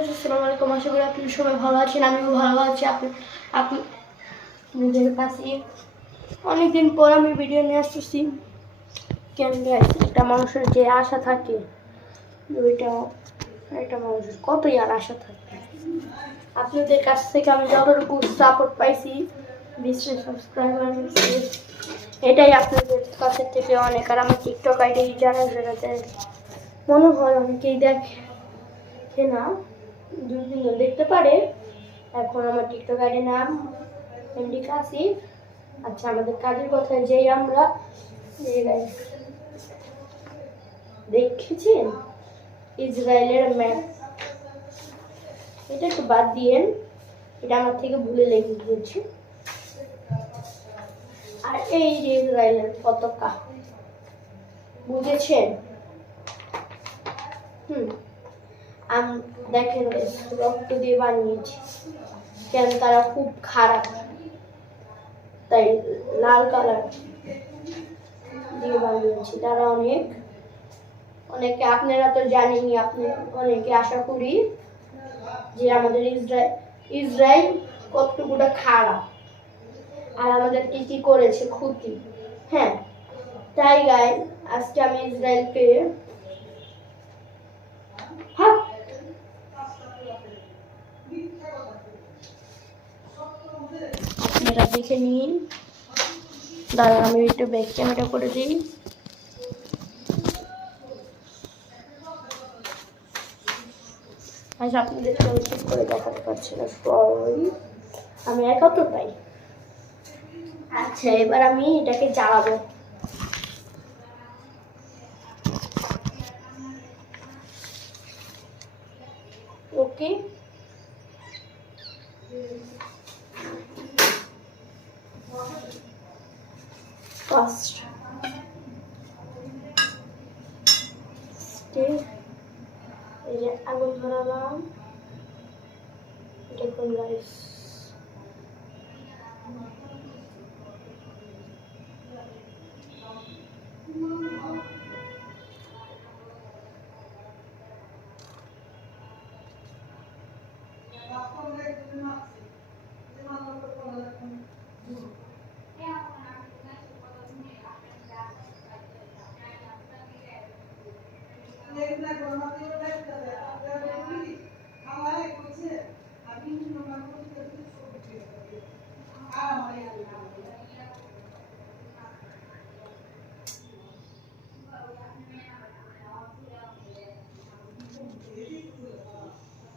আসসালামু আলাইকুম। আশা করি আপনি সবাই ভালো আছেন, আমিও ভালো আছি। আপনাদের কাছে অনেকদিন পর আমি ভিডিও নিয়ে আসতেছি। কেন গাইস, একটা মানুষের যে আশা থাকে, ওইটা একটা মানুষের কতই আর আশা থাকে। আপনাদের কাছ থেকে আমি যতটুকু সাপোর্ট পাইছি, 20 সাবস্ক্রাইবার, এটাই আপনাদের কাছের থেকে অনেক। আর আমার টিকটক আইডি যারা মনে হয় অনেকেই দেখে না, 2 দিন দেখতে পারে। এখন আমার টিকটক আইডির নাম এমডি কাসিফ। আচ্ছা, আমাদের কাজের কথায় যেই আমরা দেখেছেন ইসরায়েলের ম্যাপ, এটা একটু বাদ দিয়েন, এটা আমার থেকে ভুলে লেগে গিয়েছে। আর এই যে ইসরায়েলের পতাকা, বুঝেছেন? দেখেন রক্ত দিয়ে বানিয়েছি, কেন তারা খুব খারাপ, তাই লাল কালার দিয়ে বানিয়েছি। তারা অনেকে আপনারা তো জানেনই, আপনি অনেকে আশা করি যে আমাদের ইসরায়েল কতটুকুটা খারাপ আর আমাদের কি কি করেছে ক্ষতি। হ্যাঁ, তাই গাইস, আজকে আমি ইসরায়েলকে আপনারা দেখে নিন। দাঁড়ান, আমি একটু ব্যাক ক্যামেরা করে দিই। আচ্ছা, আপনাদের ঠিক করে দেখাতে পারছি না, সরি, আমি একা তো তাই। আচ্ছা, এবার আমি এটাকে জ্বালাবো। ওকে, ফার্স্ট এই যে আগুন ধরালাম, দেখুন গাইস,